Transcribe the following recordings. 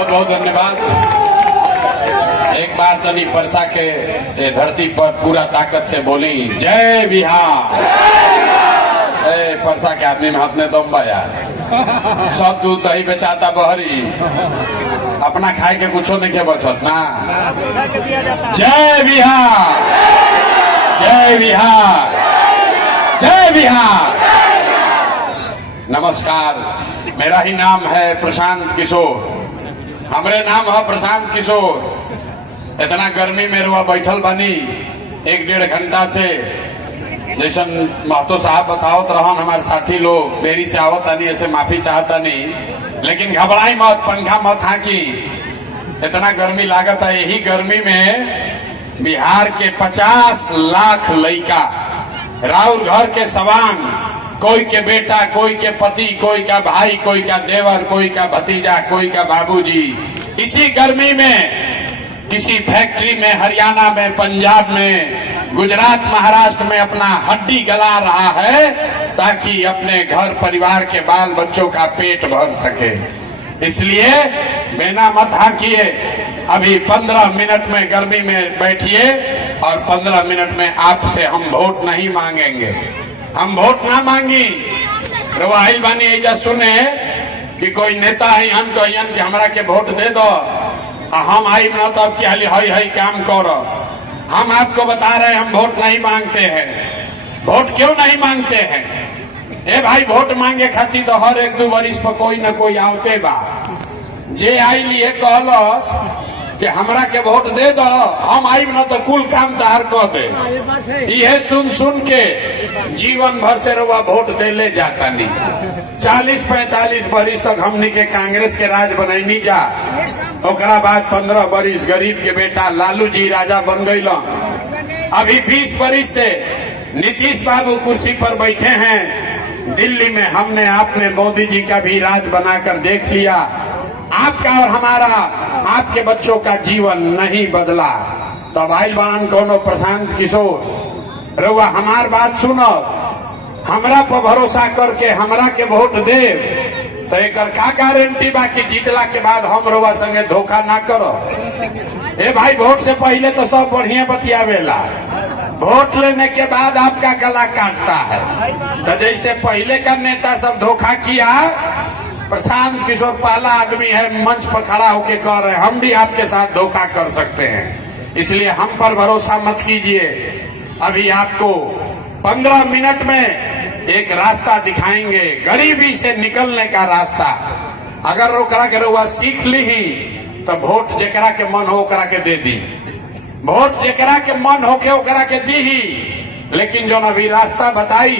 बहुत बहुत धन्यवाद। एक बार तनी परसा के धरती पर पूरा ताकत से बोली जय बिहार। परसा के आदमी में हाथ ने दम बा यार, सब दूध दही बेचाता बहरी, अपना खाए के कुछो नहीं के बचत ना। जय बिहार, जय बिहार, जय बिहार। नमस्कार, मेरा ही नाम है प्रशांत किशोर। हमरे नाम है प्रशांत किशोर। इतना गर्मी में रुआ बैठल बनी 1-1.5 घंटा से, जैसन महतो साहब बतावत रहन हमारे साथी लोग, देरी से आवत नहीं, ऐसे माफी चाहता नहीं, लेकिन घबराई मत, पंखा मत हाकी। इतना गर्मी लागत है। यही गर्मी में बिहार के 50 लाख लड़का राउर घर के सवांग, कोई के बेटा, कोई के पति, कोई का भाई, कोई का देवर, कोई का भतीजा, कोई का बाबूजी, इसी गर्मी में किसी फैक्ट्री में, हरियाणा में, पंजाब में, गुजरात, महाराष्ट्र में अपना हड्डी गला रहा है ताकि अपने घर परिवार के बाल बच्चों का पेट भर सके। इसलिए बेना मत हाकिए, अभी 15 मिनट में गर्मी में बैठिए और 15 मिनट में आपसे हम वोट नहीं मांगेंगे। हम वोट ना मांगी। रवाहिल बानी ऐजा सुने कि कोई नेता है हम कहियन कि हमरा के वोट दे दो, हम आई न तब कि हाली हई हई काम करो। हम आपको बता रहे हैं हम वोट नहीं मांगते हैं। वोट क्यों नहीं मांगते हैं? ए भाई, वोट मांगे खातिर तो हर 1-2 वर्ष पर कोई न कोई आवते बा। जे आई लिए कहलस कि हमरा के वोट दे दो, हम आई न तो कुल काम तहार कह दे। यह सुन सुन के जीवन भर से रुआ वोट दे ले जाता नहीं। 40-45 वर्ष तक हमनी के कांग्रेस के राज बनैनी जा, ओकरा बाद 15 वर्ष गरीब के बेटा लालू जी राजा बन गई। अभी 20 वर्ष से नीतीश बाबू कुर्सी पर बैठे हैं। दिल्ली में हमने आपने मोदी जी का भी राज बनाकर देख लिया। आपका और हमारा, आपके बच्चों का जीवन नहीं बदला। तब आइल बानन कोनो प्रशांत किशोर, रउआ हमार बात सुनो, हमरा पर भरोसा करके हमरा के वोट दे तो एक का गारंटी बा कि जीतला के बाद हम रउआ संगे धोखा ना करो। ए भाई, वोट से पहले तो सब बढ़िया बतियावेला, वोट लेने के बाद आपका गला काटता है। तो जैसे पहले का नेता सब धोखा किया, प्रशांत किशोर पहला आदमी है मंच पर खड़ा होकर कह रहे हम भी आपके साथ धोखा कर सकते हैं। इसलिए हम पर भरोसा मत कीजिए। अभी आपको 15 मिनट में एक रास्ता दिखाएंगे, गरीबी से निकलने का रास्ता। अगर ओकरा के रउआ सीख ली तो वोट जेकरा के मन हो ओकरा के दे दी, वोट जेकरा के मन होके ओकरा के दी ही। लेकिन जो अभी रास्ता बताई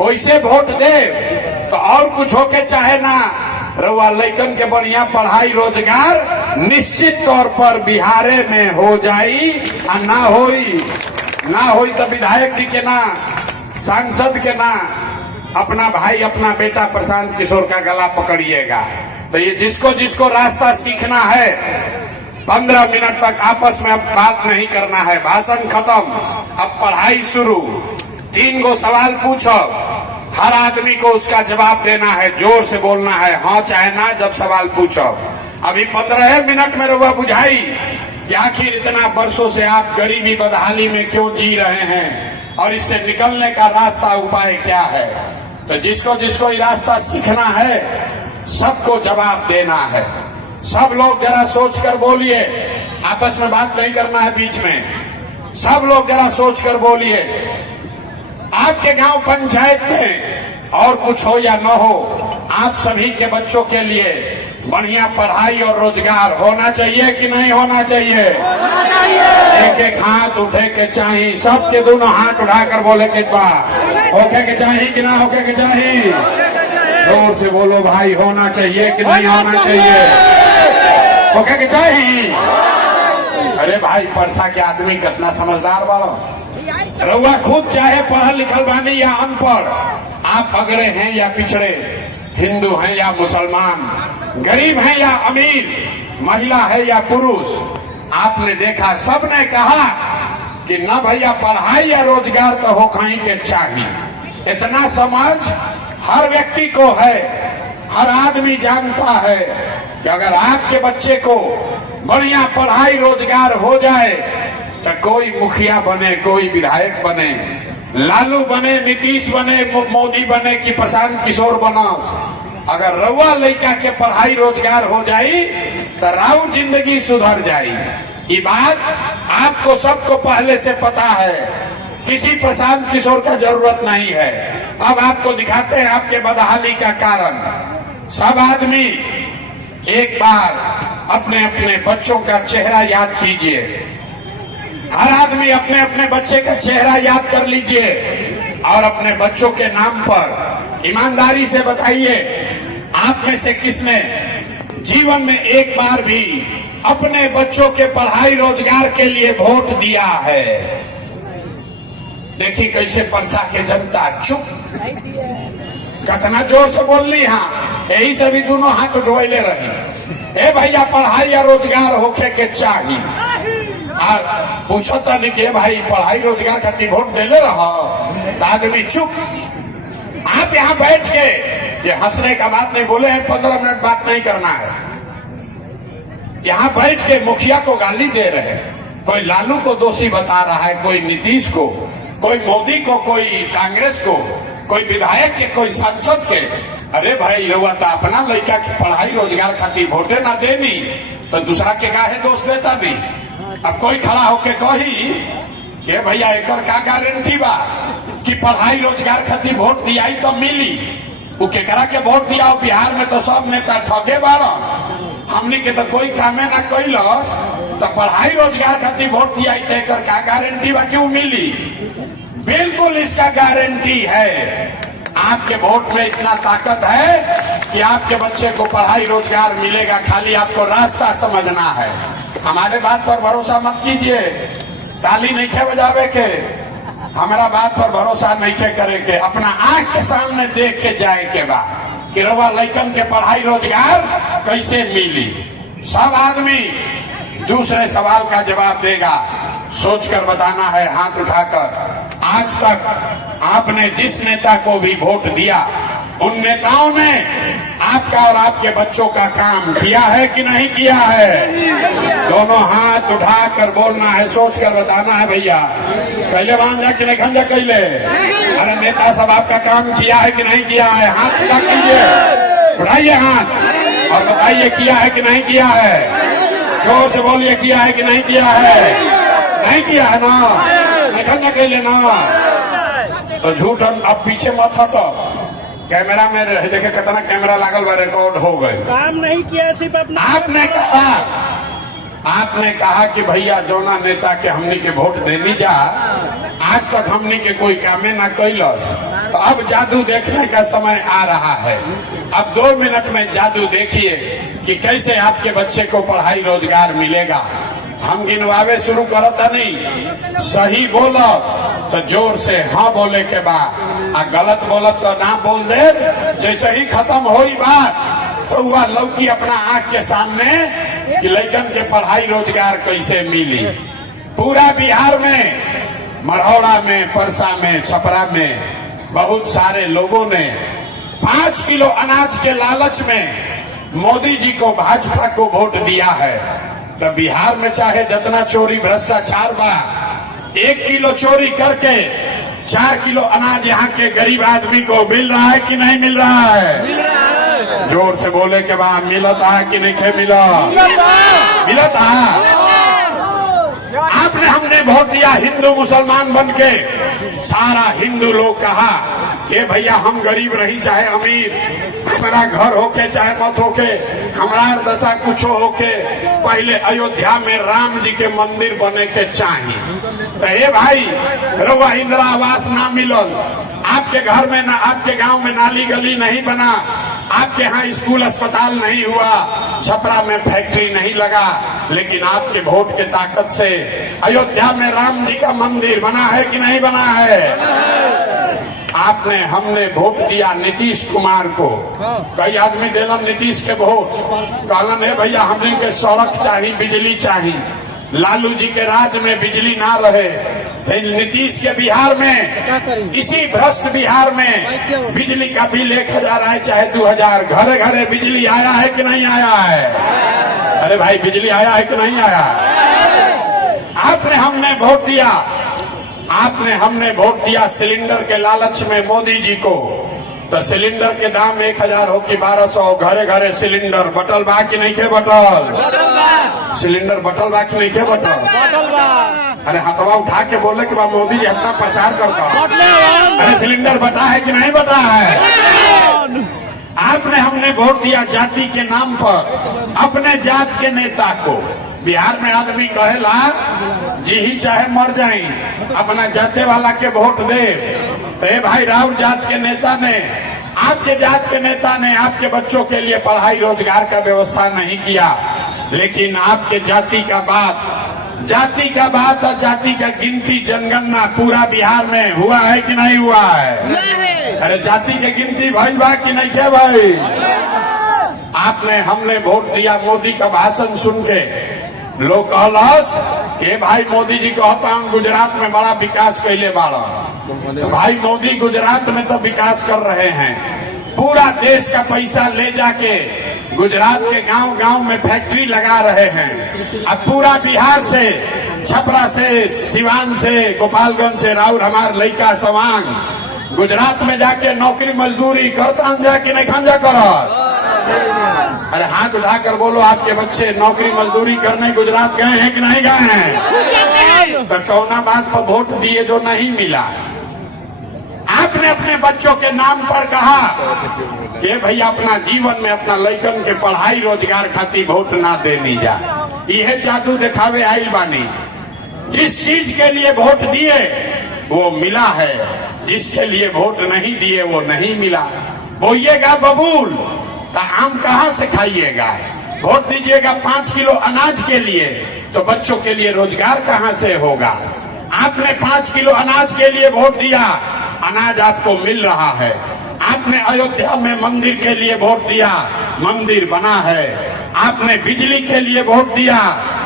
वैसे वोट दे तो और कुछ होके चाहे ना, रउआ लइकन के बढ़िया पढ़ाई रोजगार निश्चित तौर पर बिहारे में हो जाई। आ ना होई तो विधायक जी के ना, सांसद के ना, अपना भाई अपना बेटा प्रशांत किशोर का गला पकड़िएगा। तो ये जिसको जिसको रास्ता सीखना है 15 मिनट तक आपस में अब बात नहीं करना है, भाषण खत्म, अब पढ़ाई शुरू। 3 गो सवाल पूछो, हर आदमी को उसका जवाब देना है, जोर से बोलना है, हाँ चाहे ना। जब सवाल पूछो अभी 15 मिनट में रउआ बुझाई कि आखिर इतना वर्षों से आप गरीबी बदहाली में क्यों जी रहे हैं और इससे निकलने का रास्ता उपाय क्या है। तो जिसको जिसको ये रास्ता सीखना है सबको जवाब देना है। सब लोग जरा सोच कर बोलिए, आपस में बात नहीं करना है बीच में। सब लोग जरा सोच कर बोलिए, आपके गांव पंचायत में और कुछ हो या न हो, आप सभी के बच्चों के लिए बढ़िया पढ़ाई और रोजगार होना चाहिए कि नहीं होना चाहिए? एक एक हाथ उठे के चाहिए, सबके दोनों हाथ उठाकर बोले कि होके के चाहिए कि ना होके के चाहिए? जोर से बोलो भाई, होना चाहिए कि नहीं होना चाहिए? होके के चाहिए? अरे भाई, परसा के आदमी कितना समझदार वाला। रउआ खुद चाहे पढ़ल लिखल बानी या अनपढ़, आप अगड़े हैं या पिछड़े, हिंदू हैं या मुसलमान, गरीब हैं या अमीर, महिला है या पुरुष, आपने देखा सबने कहा कि न भैया पढ़ाई या रोजगार तो हो कहीं के चाहिए। इतना समझ हर व्यक्ति को है, हर आदमी जानता है कि अगर आपके बच्चे को बढ़िया पढ़ाई रोजगार हो जाए तो कोई मुखिया बने, कोई विधायक बने, लालू बने, नीतीश बने, मोदी बने कि प्रशांत किशोर बना, अगर रउआ लड़का के पढ़ाई रोजगार हो जाई तो राउ जिंदगी सुधर जाई। ये बात आपको सबको पहले से पता है, किसी प्रशांत किशोर का जरूरत नहीं है। अब आपको दिखाते हैं आपके बदहाली का कारण। सब आदमी एक बार अपने अपने बच्चों का चेहरा याद कीजिए, हर आदमी अपने अपने बच्चे का चेहरा याद कर लीजिए और अपने बच्चों के नाम पर ईमानदारी से बताइए, आप में से किसने जीवन में एक बार भी अपने बच्चों के पढ़ाई रोजगार के लिए वोट दिया है? देखिए कैसे परसा के जनता चुप, कितना जोर से बोल ली। हाँ, यही से भी दोनों हाथ उठवैले रही। ए भैया पढ़ाई या रोजगार होके के चाहिए। पूछो तो नहीं कि भाई पढ़ाई रोजगार खातिर वोट देले रहो, आदमी चुप। आप यहाँ बैठ के ये हंसने का बात नहीं, बोले हैं 15 मिनट बात नहीं करना है। यहाँ बैठ के मुखिया को गाली दे रहे हैं, कोई लालू को दोषी बता रहा है, कोई नीतीश को, कोई मोदी को, कोई कांग्रेस को, कोई विधायक के, कोई सांसद के। अरे भाई रउआ तो अपना लड़का की पढ़ाई रोजगार खातिर वोटे ना देनी तो दूसरा के काहे दोष देता नहीं? अब कोई खड़ा होके कही कि भैया एकर का गारंटी बा कि पढ़ाई रोजगार खातिर वोट दिया तो मिली, वो केकरा के वोट दिया? बिहार में तो सब नेता ठगे बारन, हमनी के तो कोई कामे ना कैलस, तो पढ़ाई रोजगार खातिर वोट दिया तो एकर का गारंटी बा क्यों मिली? बिल्कुल इसका गारंटी है। आपके वोट में इतना ताकत है कि आपके बच्चे को पढ़ाई रोजगार मिलेगा, खाली आपको रास्ता समझना है। हमारे बात पर भरोसा मत कीजिए, ताली नहीं खे बजावे के, हमारा बात पर भरोसा नहीं खे करे के, अपना आंख के सामने देख के जाए के बाद कि रउआ लइकन के पढ़ाई रोजगार कैसे मिली। सब आदमी दूसरे सवाल का जवाब देगा, सोचकर बताना है हाथ उठाकर। आज तक आपने जिस नेता को भी वोट दिया, उन नेताओं ने आपका और आपके बच्चों का काम किया है कि नहीं किया है? दोनों हाथ उठाकर बोलना है, सोचकर बताना है भैया। पहले बांधा कि नहीं खंजा कैले? अरे नेता सब आपका काम किया है कि नहीं किया है? हाथ उठा कीजिए, उठाइए हाथ और बताइए किया है कि नहीं किया है? जोर से बोलिए किया है कि नहीं किया है? नहीं किया है ना, नहीं खंजा कैले ना तो झूठ। अब पीछे मत हटो, कैमरा में देखे कितना कैमरा लागल बा, रिकॉर्ड हो गए। काम नहीं किया, सिर्फ अपना आपने कहा कि भैया जोना नेता के हमनी के वोट देनी जा, आज तक हमनी के कोई कामे ना कैलस, तो अब जादू देखने का समय आ रहा है। अब 2 मिनट में जादू देखिए कि कैसे आपके बच्चे को पढ़ाई रोजगार मिलेगा। हम गिनवावे शुरू करता नहीं, सही बोलो तो जोर से हाँ बोले के बाद, आ गलत बोलत तो ना बोल दे। जैसे ही खत्म होई बात तो वह लौकी अपना आंख के सामने कि लड़कन के पढ़ाई रोजगार कैसे मिली। पूरा बिहार में, मरौड़ा में, परसा में, छपरा में बहुत सारे लोगों ने 5 किलो अनाज के लालच में मोदी जी को, भाजपा को वोट दिया है। तो बिहार में चाहे जितना चोरी भ्रष्टाचार बा, 1 किलो चोरी करके 4 किलो अनाज यहाँ के गरीब आदमी को मिल रहा है कि नहीं मिल रहा है? जोर से बोले के बाद मिलता है कि नहीं मिला? मिलता है। आपने हमने वोट दिया हिंदू मुसलमान बन के, सारा हिंदू लोग कहा कि भैया हम गरीब रही चाहे अमीर, हमारा घर होके चाहे मत होके, हमारा दशा कुछ होके, पहले अयोध्या में राम जी के मंदिर बने के चाहिए। तो हे भाई रउआ इंदिरा आवास ना मिलल, आपके घर में ना, आपके गांव में नाली गली नहीं बना, आपके यहाँ स्कूल अस्पताल नहीं हुआ, छपरा में फैक्ट्री नहीं लगा, लेकिन आपके वोट के ताकत से अयोध्या में राम जी का मंदिर बना है कि नहीं बना है? आपने, हमने वोट दिया नीतीश कुमार को। कई आदमी देलन नीतीश के वोट, कहलन है भैया हमने के सड़क चाहिए, बिजली चाहिए। लालू जी के राज में बिजली ना रहे, तो नीतीश के बिहार में, इसी भ्रष्ट बिहार में बिजली का बिल 1000 आए चाहे 2000, घरे घरे बिजली आया है कि नहीं आया है? अरे भाई बिजली आया है कि नहीं आया? आपने हमने वोट दिया, हमने वोट दिया सिलेंडर के लालच में मोदी जी को। तो सिलेंडर के दाम 1000 हो कि 1200, घरे घरे सिलेंडर बटल बा कि नहीं के बटल? सिलेंडर बटल बा कि नहीं के बटल? अरे हथवा उठा के बोले कि मोदी जी अपना प्रचार करता। अरे सिलेंडर बटा है कि नहीं बटा है? आपने हमने वोट दिया जाति के नाम पर अपने जात के नेता को। बिहार में आदमी कहेला जी ही चाहे मर जाए अपना जाते वाला के वोट दे। तो ये भाई राउर जात के नेता ने, आपके जात के नेता ने आपके बच्चों के लिए पढ़ाई रोजगार का व्यवस्था नहीं किया, लेकिन आपके जाति का बात और जाति का गिनती जनगणना पूरा बिहार में हुआ है कि नहीं हुआ है? अरे जाति की गिनती भइल बा कि नहीं के भाई? आपने हमने वोट दिया मोदी का भाषण सुन के। लोग कहलस कि भाई मोदी जी कहता हूँ गुजरात में बड़ा विकास कैले बाड़ा। तो भाई मोदी गुजरात में तो विकास कर रहे हैं, पूरा देश का पैसा ले जाके गुजरात के गांव गांव में फैक्ट्री लगा रहे हैं। अब पूरा बिहार से, छपरा से, सिवान से, गोपालगंज से राउर हमार लइका सवांग गुजरात में जाके नौकरी मजदूरी करता जा कि नहीं खंजा कर? अरे हाथ उठाकर बोलो, आपके बच्चे नौकरी मजदूरी करने गुजरात गए हैं कि नहीं गए हैं? तो कौना बात पर वोट दिए जो नहीं मिला? आपने अपने बच्चों के नाम पर कहा कि भैया अपना जीवन में अपना लइकन के पढ़ाई रोजगार खातिर वोट ना देनी जा। यह जादू दिखावे आइल बानी। जिस चीज के लिए वोट दिए वो मिला है, जिसके लिए वोट नहीं दिए वो नहीं मिला। बोइएगा बबूल तो आम कहाँ से खाइएगा? वोट दीजिएगा 5 किलो अनाज के लिए तो बच्चों के लिए रोजगार कहाँ से होगा? आपने 5 किलो अनाज के लिए वोट दिया, अनाज आपको मिल रहा है। आपने अयोध्या में मंदिर के लिए वोट दिया, मंदिर बना है। आपने बिजली के लिए वोट दिया,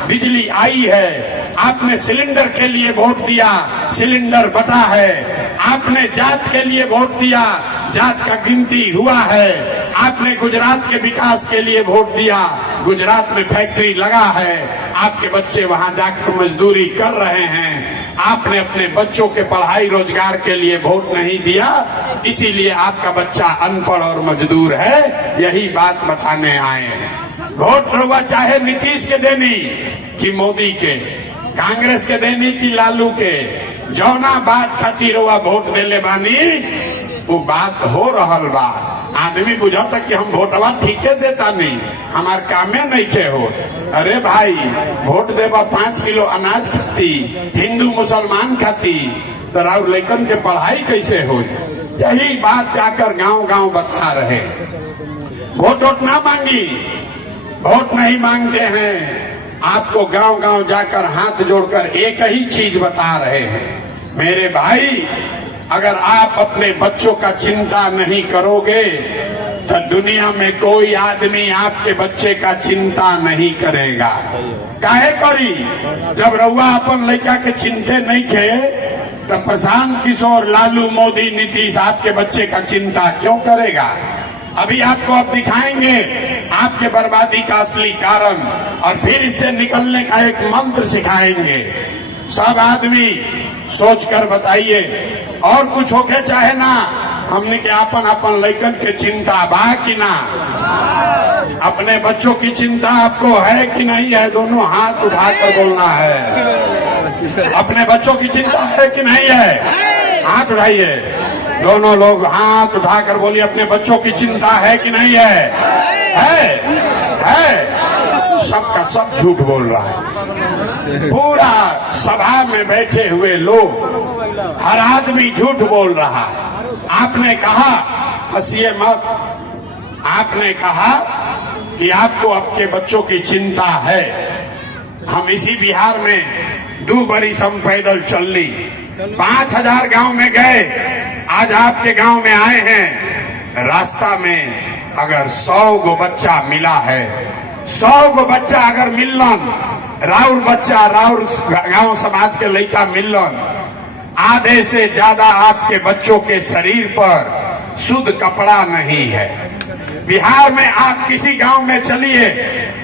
बिजली आई है। आपने सिलेंडर के लिए वोट दिया, सिलेंडर बटा है। आपने जात के लिए वोट दिया, जात का गिनती हुआ है। आपने गुजरात के विकास के लिए वोट दिया, गुजरात में फैक्ट्री लगा है। आपके बच्चे वहां जाकर मजदूरी कर रहे हैं। आपने अपने बच्चों के पढ़ाई रोजगार के लिए वोट नहीं दिया, इसीलिए आपका बच्चा अनपढ़ और मजदूर है। यही बात बताने आए हैं। वोट रुआ चाहे नीतीश के देनी कि मोदी के, कांग्रेस के देनी कि लालू के, जौना बात खातिर रुआ वोट देले बानी वो बात हो रहल बा। आदमी बुझाता कि हम वोटवा ठीके देता नहीं, हमार कामे नहीं के हो। अरे भाई वोट देवा 5 किलो अनाज खाती, हिंदू मुसलमान खाती, तो राउर लइकन के पढ़ाई कैसे हो? यही बात जाकर गांव गांव बता रहे। वोट ना मांगी, वोट नहीं मांगते हैं। आपको गांव गांव जाकर हाथ जोड़कर एक ही चीज बता रहे हैं, मेरे भाई अगर आप अपने बच्चों का चिंता नहीं करोगे तो दुनिया में कोई आदमी आपके बच्चे का चिंता नहीं करेगा। काहे करी? जब रउआ अपन लड़का के चिंते नहीं खे तो प्रशांत किशोर, लालू, मोदी, नीतीश आपके बच्चे का चिंता क्यों करेगा? अभी आपको अब दिखाएंगे आपके बर्बादी का असली कारण और फिर इससे निकलने का एक मंत्र सिखाएंगे। सब आदमी सोचकर बताइए, और कुछ होके चाहे ना, हमने के अपन लइकन के चिंता बा कि ना? अपने बच्चों की चिंता आपको है कि नहीं है? दोनों हाथ उठाकर बोलना है। अपने बच्चों की चिंता है कि नहीं है? हाथ उठाइए। दोनों लोग हाथ उठाकर बोलिए, अपने बच्चों की चिंता है कि नहीं है? है। सबका सब झूठ बोल रहा है। पूरा सभा में बैठे हुए लोग, हर आदमी झूठ बोल रहा है। आपने कहा, हंसिए मत, आपने कहा कि आपको आपके बच्चों की चिंता है। हम इसी बिहार में 2 बरिस हम पैदल चल ली, 5000 गांव में गए, आज आपके गांव में आए हैं। रास्ता में अगर 100 गो बच्चा मिला है, 100 गो बच्चा अगर मिलन, राउर बच्चा, राउर गांव समाज के लड़का मिलन, आधे से ज्यादा आपके बच्चों के शरीर पर शुद्ध कपड़ा नहीं है। बिहार में आप किसी गांव में चलिए,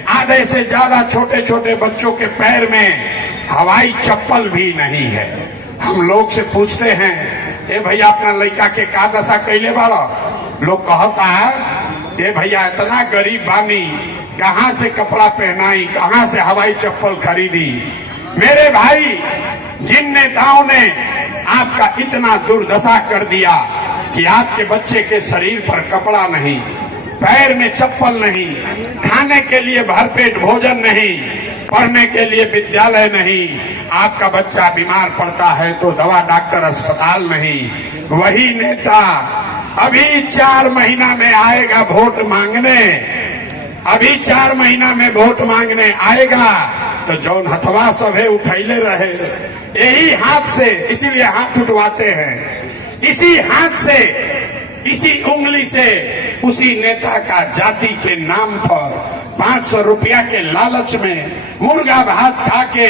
आधे से ज्यादा छोटे छोटे बच्चों के पैर में हवाई चप्पल भी नहीं है। हम लोग से पूछते हैं, ए भैया अपना लड़का के का दशा कैले बाड़ा? लोग कहता है, ए भैया इतना गरीब बानी, कहाँ से कपड़ा पहनाई, कहाँ से हवाई चप्पल खरीदी। मेरे भाई, जिन नेताओं ने आपका इतना दुर्दशा कर दिया कि आपके बच्चे के शरीर पर कपड़ा नहीं, पैर में चप्पल नहीं, खाने के लिए भरपेट भोजन नहीं, पढ़ने के लिए विद्यालय नहीं, आपका बच्चा बीमार पड़ता है तो दवा डॉक्टर अस्पताल नहीं, वही नेता अभी 4 महीना में आएगा वोट मांगने, अभी 4 महीना में वोट मांगने आएगा तो जौन हथवा सभे उठैले रहे, यही हाथ से, इसीलिए हाथ उठवाते हैं, इसी हाथ से, इसी उंगली से उसी नेता का जाति के नाम पर 500 रुपया के लालच में मुर्गा भात खा के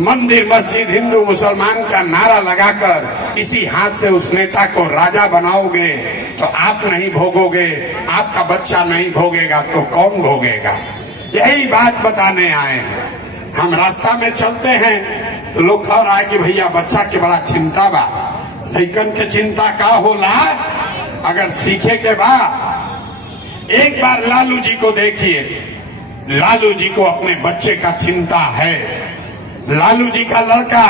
मंदिर मस्जिद हिंदू मुसलमान का नारा लगाकर इसी हाथ से उस नेता को राजा बनाओगे तो आप नहीं भोगोगे, आपका बच्चा नहीं भोगेगा तो कौन भोगेगा? यही बात बताने आए हैं। हम रास्ता में चलते हैं तो लोग कह रहा है कि भैया बच्चा के बड़ा चिंता बा। लइकन के चिंता का होला? अगर सीखे के बाद एक बार लालू जी को देखिए, लालू जी को अपने बच्चे का चिंता है। लालू जी का लड़का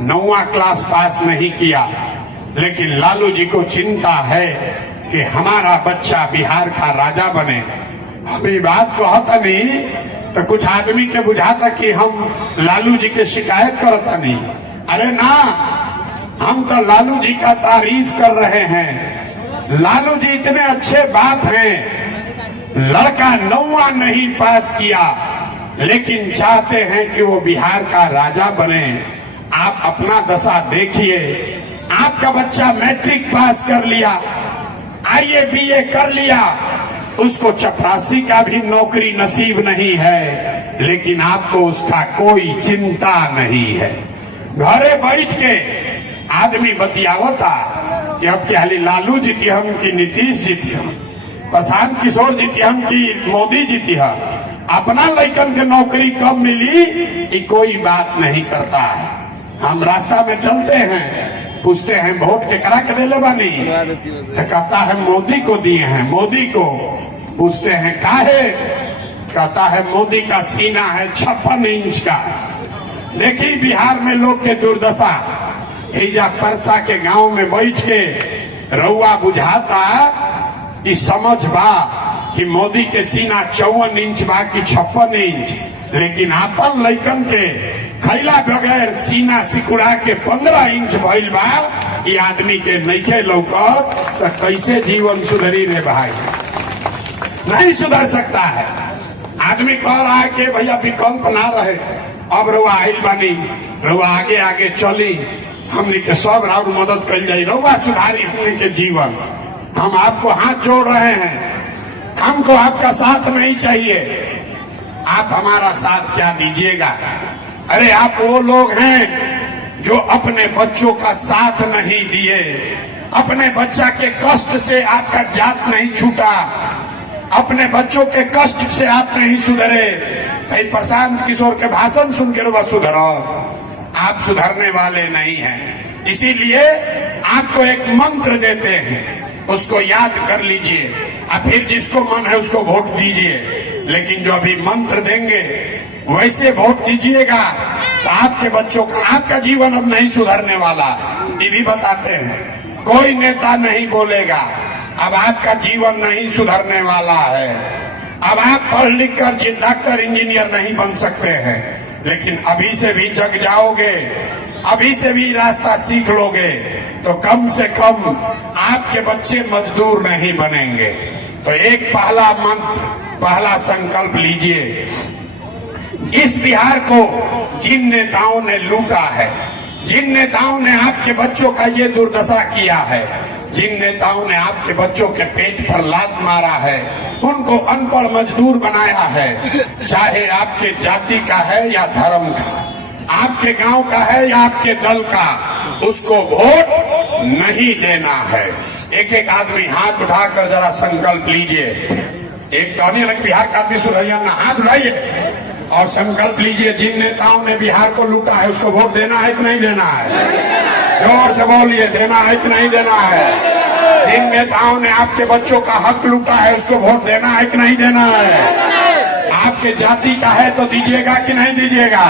9वां क्लास पास नहीं किया, लेकिन लालू जी को चिंता है कि हमारा बच्चा बिहार का राजा बने। अभी बात कहता नहीं तो कुछ आदमी के बुझाता कि हम लालू जी के शिकायत करता नहीं। अरे ना, हम तो लालू जी का तारीफ कर रहे हैं। लालू जी इतने अच्छे बाप हैं, लड़का 9वां नहीं पास किया लेकिन चाहते हैं कि वो बिहार का राजा बने। आप अपना दशा देखिए, आपका बच्चा मैट्रिक पास कर लिया, आईए बीए कर लिया, उसको चपरासी का भी नौकरी नसीब नहीं है, लेकिन आपको उसका कोई चिंता नहीं है। घरे बैठ के आदमी बतियावता कि अब क्या लालू जीती हम कि नीतीश जीती हम, प्रशांत किशोर जीती हम कि मोदी जीती हम, अपना लड़कन के नौकरी कब मिली ये कोई बात नहीं करता है। हम रास्ता में चलते हैं, पूछते हैं वोट के करा के देले बानी, तो कहता है मोदी को दिए हैं, मोदी को। पूछते हैं काहे? कहता है मोदी का सीना है 56 इंच का। देखिए बिहार में लोग के दुर्दशा। एजा परसा के गांव में बैठ के रउआ बुझाता कि समझ बा कि मोदी के सीना 54 इंच बा कि 56 इंच, लेकिन आपन लइकन के खैला बगैर सीना सिकुड़ा के 15 इंच भइल बा। ये आदमी के नइखे लौकत तो कैसे जीवन सुधरी रे भाई? नहीं सुधर सकता है। आदमी कह रहा है कि भैया विकल्प ना रहे, अब रउआ आइल बानी, रउआ आगे आगे चली, हमने के सब राउर मदद कर जाई, रउआ सुधारी हमने के जीवन। हम आपको हाथ जोड़ रहे हैं, हमको आपका साथ नहीं चाहिए, आप हमारा साथ क्या दीजिएगा? अरे आप वो लोग हैं जो अपने बच्चों का साथ नहीं दिए, अपने बच्चा के कष्ट से आपका जात नहीं छूटा, अपने बच्चों के कष्ट से आप नहीं सुधरे। भाई प्रशांत किशोर के भाषण सुन के वह सुधरो, आप सुधरने वाले नहीं हैं। इसीलिए आपको एक मंत्र देते हैं, उसको याद कर लीजिए और फिर जिसको मन है उसको वोट दीजिए। लेकिन जो अभी मंत्र देंगे वैसे वोट दीजिएगा तो आपके बच्चों का, आपका जीवन अब नहीं सुधरने वाला। ये भी बताते हैं, कोई नेता नहीं बोलेगा अब आपका जीवन नहीं सुधरने वाला है, अब आप पढ़ लिख कर डॉक्टर इंजीनियर नहीं बन सकते हैं, लेकिन अभी से भी जग जाओगे, अभी से भी रास्ता सीख लोगे तो कम से कम आपके बच्चे मजदूर नहीं बनेंगे। तो एक पहला मंत्र, पहला संकल्प लीजिए। इस बिहार को जिन नेताओं ने लूटा है, जिन नेताओं ने आपके बच्चों का ये दुर्दशा किया है, जिन नेताओं ने आपके बच्चों के पेट पर लात मारा है, उनको अनपढ़ मजदूर बनाया है, चाहे आपके जाति का है या धर्म का, आपके गांव का है या आपके दल का, उसको वोट नहीं देना है। एक एक आदमी हाथ उठाकर जरा संकल्प लीजिए। एक तो नहीं लग बिहार का आदमी सुधरिया ना, हाथ उठाइए और संकल्प लीजिए। जिन नेताओं ने बिहार को लूटा है उसको वोट देना है कि नहीं देना है? जोर से बोलिए, देना है कि नहीं देना है? जिन नेताओं ने आपके बच्चों का हक लूटा है उसको वोट देना है कि नहीं देना है? आपके जाति का है तो दीजिएगा कि नहीं दीजिएगा?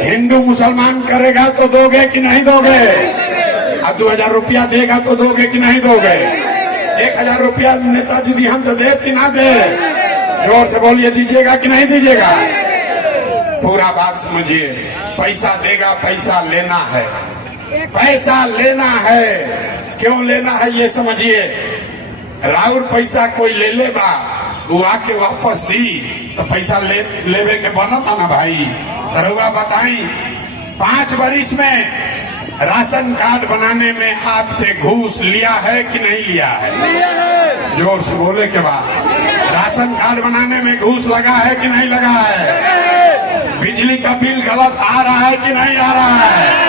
हिंदू मुसलमान करेगा तो दोगे कि नहीं दोगे? अब 2000 रुपया देगा तो दोगे कि नहीं दोगे? 1000 रुपया नेताजी दी हम तो दे कि ना दे? जोर से बोलिए, दीजिएगा कि नहीं दीजिएगा? पूरा बात समझिए। पैसा देगा, पैसा लेना है, पैसा लेना है। क्यों लेना है ये समझिए। राउर पैसा कोई ले लेगा, वो आके वापस दी तो पैसा लेवे के बना था ना भाई। दरोगा बताई 5 वर्ष में राशन कार्ड बनाने में आपसे घूस लिया है कि नहीं लिया है? जोर से बोले के बाद। राशन कार्ड बनाने में घूस लगा है कि नहीं लगा है? बिजली का बिल गलत आ रहा है कि नहीं आ रहा है?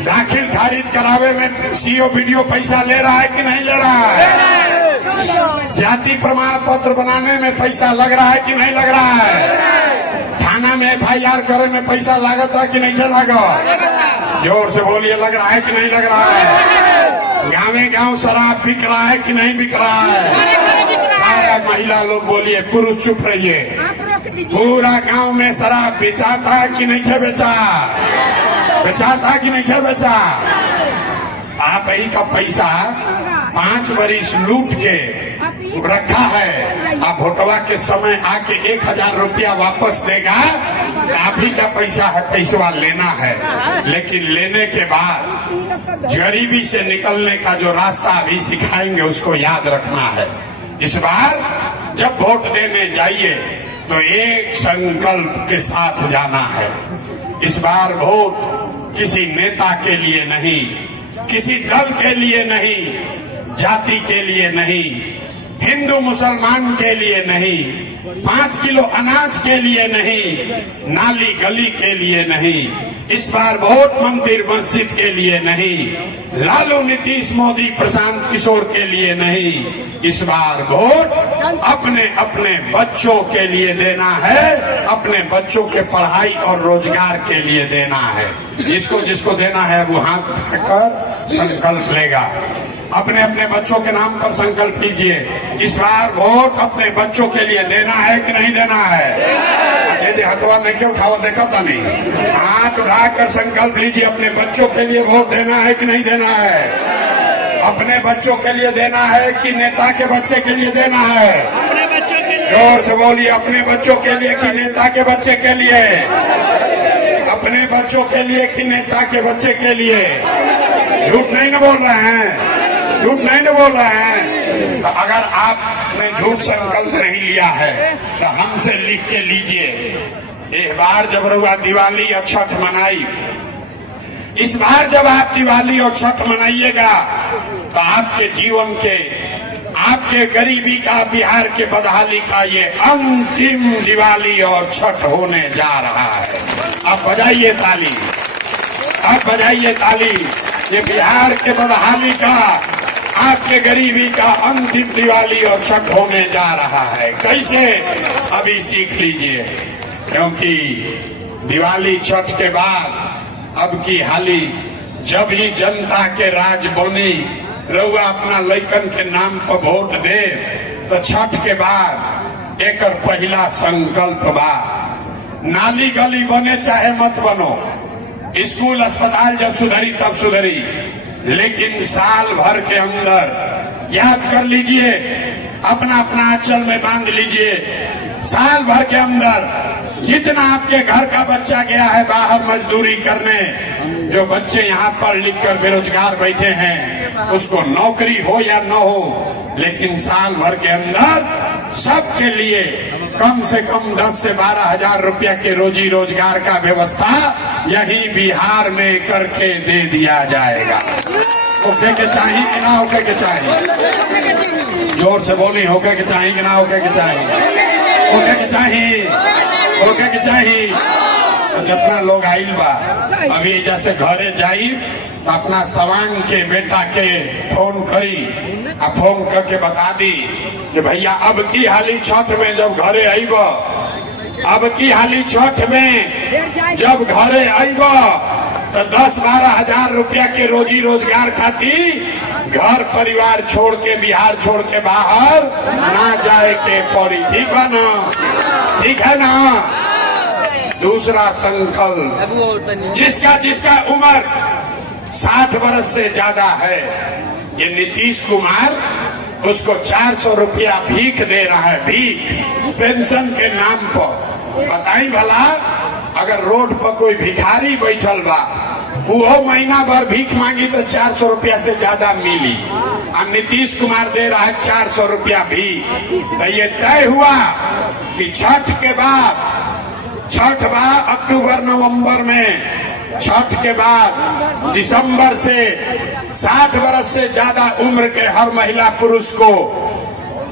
दाखिल खारिज करावे में सीओ वीडियो पैसा ले रहा है कि नहीं ले रहा है? जाति प्रमाण पत्र बनाने में पैसा लग रहा है कि नहीं लग रहा है? थाना में FIR करे में पैसा लागता कि नहीं लगा? जोर से बोलिए, लग रहा है कि नहीं लग रहा है? गाँव गाँव शराब बिक रहा है कि नहीं बिक रहा है? सारा महिला लोग बोलिए, पुरुष चुप रहिए। पूरा गांव में शराब बेचाता है कि नहीं बेचा? बेचाता कि नहीं बेचा? आप ही का पैसा 5 वर्ष लूट के रखा है। आप वोटवा के समय आके 1000 रुपया वापस देगा। आप ही का पैसा है, पैसा लेना है। लेकिन लेने के बाद गरीबी से निकलने का जो रास्ता अभी सिखाएंगे उसको याद रखना है। इस बार जब वोट देने जाइए तो एक संकल्प के साथ जाना है। इस बार वोट किसी नेता के लिए नहीं, किसी दल के लिए नहीं, जाति के लिए नहीं, हिंदू मुसलमान के लिए नहीं, 5 किलो अनाज के लिए नहीं, नाली गली के लिए नहीं। इस बार वोट मंदिर मस्जिद के लिए नहीं, लालू नीतीश मोदी प्रशांत किशोर के लिए नहीं। इस बार वोट अपने अपने बच्चों के लिए देना है, अपने बच्चों के पढ़ाई और रोजगार के लिए देना है। जिसको जिसको देना है वो हाथ उठाकर संकल्प लेगा। अपने अपने बच्चों के नाम पर संकल्प लीजिए। इस बार वोट अपने बच्चों के लिए देना है कि नहीं देना है? यदि हथवा नहीं क्यों उठावा, देखा था नहीं? हाथ उठाकर संकल्प लीजिए। अपने बच्चों के लिए वोट देना है कि नहीं देना है? अपने बच्चों के लिए देना है कि नेता के बच्चे के लिए देना है? जोर से बोलिए, अपने बच्चों के लिए कि नेता के बच्चे के लिए? अपने बच्चों के लिए कि नेता के बच्चे के लिए? झूठ नहीं न बोल रहे हैं? झूठ नहीं न बोल रहे हैं? तो अगर आपने झूठ संकल्प नहीं लिया है तो हमसे लिख के लीजिए। एक बार जब रुआ दिवाली और छठ मनाई, इस बार जब आप दिवाली और छठ मनाइएगा तो आपके जीवन के, आपके गरीबी का, बिहार के बदहाली का ये अंतिम दिवाली और छठ होने जा रहा है। आप बजाइए ताली, आप बजाइए ताली। ये बिहार के बदहाली का, आपके गरीबी का अंतिम दिवाली और छठ होने जा रहा है। कैसे? अभी सीख लीजिए। क्योंकि दिवाली छठ के बाद अब की हाली जब ही जनता के राज बनी, रउआ अपना लइकन के नाम पर वोट दे तो छठ के बाद एक पहला संकल्प बा, नाली गली बने चाहे मत बनो, स्कूल अस्पताल जब सुधरी तब सुधरी, लेकिन साल भर के अंदर याद कर लीजिए, अपना अपना आंचल में बांध लीजिए। साल भर के अंदर जितना आपके घर का बच्चा गया है बाहर मजदूरी करने, जो बच्चे यहाँ पढ़ लिख कर बेरोजगार बैठे हैं, उसको नौकरी हो या न हो, लेकिन साल भर के अंदर सबके लिए कम से कम 10 से 12 हजार रुपया के रोजी रोजगार का व्यवस्था यही बिहार में करके दे दिया जाएगा। होके के चाहिए कि ना होके के चाहिए? जोर से बोली, होके के चाहिए कि ना होके के चाहिए? होके के चाहिए, होके के चाहिए। तो जितना लोग आइल बा, अभी जैसे घरे जाई तो अपना सवांग के बेटा के फोन करी आ फोन करके बता दी कि भैया अब की हाली छठ में जब घरे आईब, अब की हाली छठ में जब घरे आईब तो 10-12 हजार रुपया के रोजी रोजगार खाती घर परिवार छोड़ के बिहार छोड़ के बाहर ना जाए के पड़ी। ठीक है ना? ठीक है ना? दूसरा संकल्प, जिसका जिसका उम्र 60 वर्ष से ज्यादा है, ये नीतीश कुमार उसको 400 रुपया भीख दे रहा है, भीख पेंशन के नाम पर। बताई भला, अगर रोड पर कोई भिखारी बैठल बा वो महीना भर भीख मांगी तो 400 रुपया से ज्यादा मिली, अब नीतीश कुमार दे रहा है 400 रुपया भीख। तो ये तय हुआ कि छठ के बाद, छठ बा अक्टूबर नवंबर में, छठ के बाद दिसंबर से 60 वर्ष से ज्यादा उम्र के हर महिला पुरुष को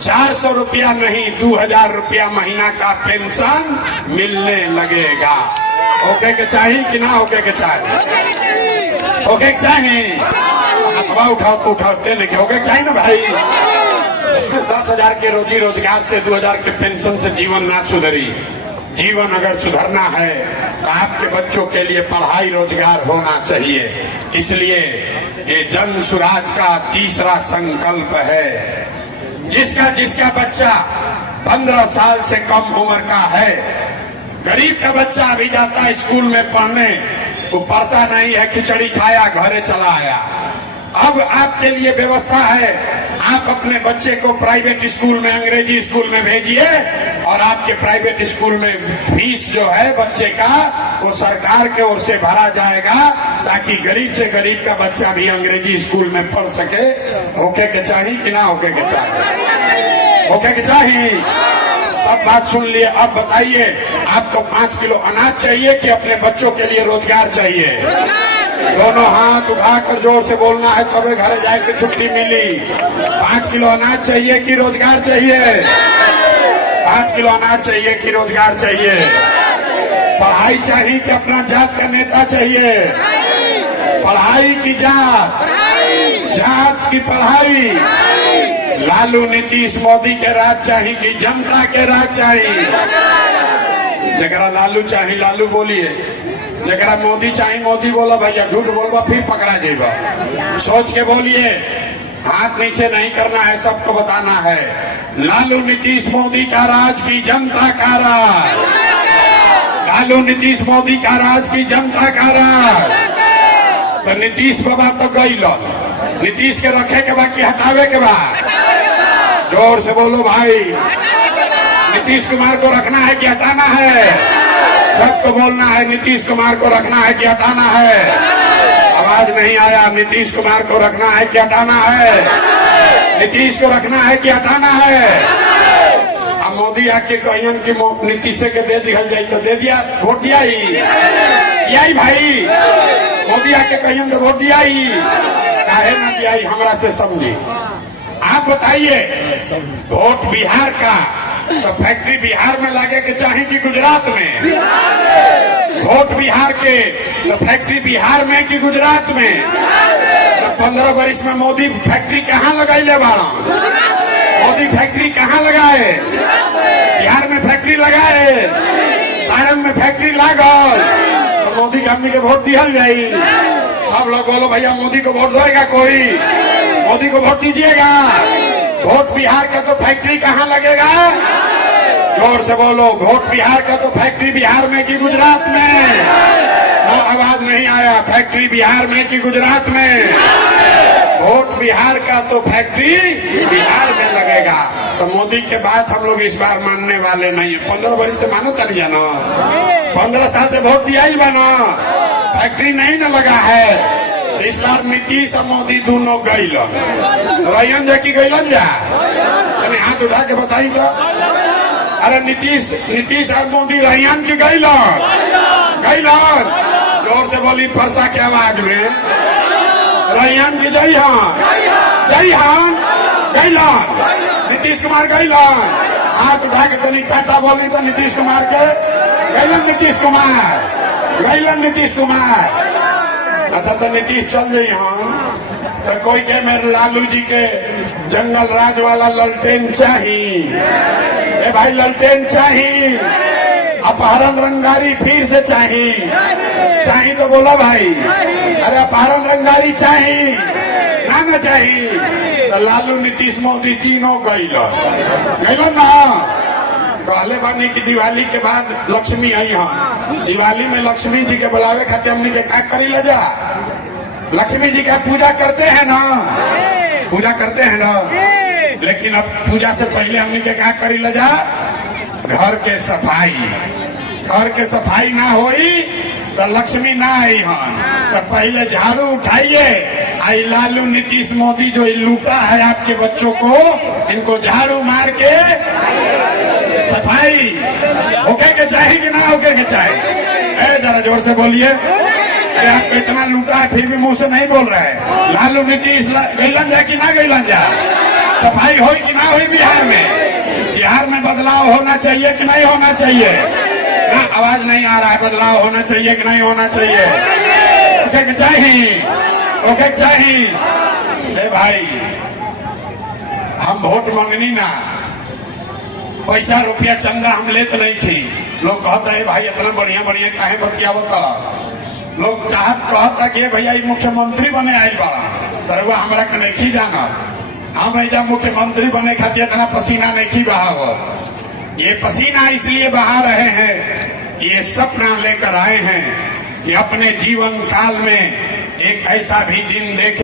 400 रुपया नहीं 2000 रुपया महीना का पेंशन मिलने लगेगा। होके के चाहिए कि ना होके के चाहिए? होके के चाहिए? हवा उठाओ तो उठाते नहीं, होके चाहिए ना भाई। 10,000 के रोजी रोजगार से 2000 के पेंशन से जीवन ना सुधरी। जीवन अगर सुधरना है तो आपके बच्चों के लिए पढ़ाई रोजगार होना चाहिए। इसलिए ये जन सुराज का तीसरा संकल्प है। जिसका जिसका बच्चा 15 साल से कम उम्र का है, गरीब का बच्चा अभी जाता है स्कूल में पढ़ने, वो पढ़ता नहीं है, खिचड़ी खाया घरे चला आया। अब आपके लिए व्यवस्था है, आप अपने बच्चे को प्राइवेट स्कूल में, अंग्रेजी स्कूल में भेजिए और आपके प्राइवेट स्कूल में फीस जो है बच्चे का वो सरकार के ओर से भरा जाएगा, ताकि गरीब से गरीब का बच्चा भी अंग्रेजी स्कूल में पढ़ सके। होके के चाहिए कि ना होके के चाहिए? होके के चाहिए। सब बात सुन लिए, अब बताइए आपको 5 किलो अनाज चाहिए कि अपने बच्चों के लिए रोजगार चाहिए? दोनों हाथ उठाकर जोर से बोलना है, तबे घर जाए के छुट्टी मिली। 5 किलो अनाज चाहिए कि रोजगार चाहिए? 5 किलो अनाज चाहिए कि रोजगार चाहिए? पढ़ाई चाहिए कि अपना जात का नेता चाहिए? पढ़ाई की जात, जात की पढ़ाई। लालू नीतीश मोदी के राज चाहिए कि जनता के राज चाहिए? जरा लालू चाहिए लालू बोलिए, जरा मोदी चाहिए मोदी बोला। भैया झूठ बोलबा फिर पकड़ा जाएगा। सोच के बोलिए, हाथ नीचे नहीं करना है, सबको बताना है। लालू नीतीश मोदी का राज की जनता का राज, लालू नीतीश मोदी का राज की जनता का राज। तो नीतीश बाबा तो गई लो, नीतीश के रखे के बाद की हटावे के बाद? जोर से बोलो भाई। नीतीश कुमार को रखना है कि हटाना है? सबको बोलना है, नीतीश कुमार को रखना है कि हटाना है? आवाज नहीं आया। नीतीश कुमार को रखना है कि हटाना है? नीतीश को रखना है कि हटाना है? अब मोदी आके कहियन कि नीतीश के दे दिया जाए तो दे दिया, वोट दिया ही भाई। मोदी आके कहियन तो वोट दिया ही, काहे ना दिया ही हमरा से समझी। आप बताइए, वोट बिहार का तो फैक्ट्री बिहार में लागे के चाहिए कि गुजरात में? वोट बिहार के तो फैक्ट्री बिहार में कि गुजरात में? तो 15 वर्ष में मोदी फैक्ट्री कहाँ लगाई ले बाड़ा? मोदी फैक्ट्री कहाँ लगाए? बिहार में फैक्ट्री लगाए, सारण में फैक्ट्री लागल, तो मोदी के आदमी के वोट दिया जाये। सब लोग बोलो भैया मोदी को वोट देगा कोई? मोदी को वोट दीजिएगा। वोट बिहार का तो फैक्ट्री कहाँ लगेगा? जोर से बोलो, वोट बिहार का तो फैक्ट्री बिहार में कि गुजरात में? आवाज नहीं आया। फैक्ट्री बिहार में कि गुजरात में? वोट बिहार का तो फैक्ट्री बिहार में लगेगा। तो मोदी के बात हम लोग इस बार मानने वाले नहीं है। 15 वर्ष से मानो चल जाना, 15 साल से वोट दिया ही बना, फैक्ट्री नहीं न लगा है। इस बार नीतीश और मोदी दोनों गईलन, रैयन जा की गईलन जा, हाथ उठा के बताई तो। अरे नीतीश और मोदी रैयन की गईलन, गईलन। जोर से बोली फरसा के आवाज में, रैयन की जयहान, जयहान गईलन। नीतीश कुमार गईलन, हाथ उठा के तनी टाटा बोली तो नीतीश कुमार के गईलन, नीतीश कुमार गईलन, नीतीश कुमार। अच्छा तो नीतीश चल जाई हम तो कोई के मेरे लालू जी के जंगल राज वाला ललटेन चाहिए। ए भाई ललटेन चाहिए, अपहरण रंगारी फिर से चाहिए। चाहिए तो बोला भाई, अरे अपहरण रंगारी चाहिए ना चाहिए। तो लालू नीतीश मोदी तीनों गैलो ना। कहले बानी की दिवाली के बाद लक्ष्मी आई हम, दिवाली में लक्ष्मी जी के बुलावे खाते हमनी के क्या करी ले जा, लक्ष्मी जी का पूजा करते हैं ना, पूजा करते हैं ना। लेकिन अब पूजा से पहले हमनी के क्या करी ले जा, घर के सफाई। घर के सफाई ना होई तो लक्ष्मी ना आई हम। तो पहले झाड़ू उठाइए। आई लालू नीतीश मोदी जो लूटा है आपके बच्चों को, इनको झाड़ू मार के सफाई होके के चाहे कि ना होके के चाहे। जरा जोर से बोलिए। अरे आपको इतना लूटा है फिर भी मुंह से नहीं बोल रहे हैं। लालू नीतीश गैलन जा कि ना गैलन जा, सफाई हो कि ना हुई बिहार में। बिहार में बदलाव होना चाहिए कि नहीं होना चाहिए ना। आवाज नहीं आ रहा है, बदलाव होना चाहिए कि नहीं होना चाहिए। ओके के चाहिए, ओके चाहिए। ए भाई हम वोट मांगनी ना, पैसा रुपया चंदा हम लेते नहीं थी। लोग कहता है भाई इतना बढ़िया बढ़िया काहे बतियावत। लोग चाहत कहता कि भैया मुख्यमंत्री बने आयल बड़ा तरवा हमरा के नहीं जाना। हम भैया मुख्यमंत्री बने खातिर इतना पसीना नहीं बहाव। ये पसीना इसलिए बहा रहे हैं, ये सपना लेकर आए हैं कि अपने जीवन काल में एक ऐसा भी दिन देखे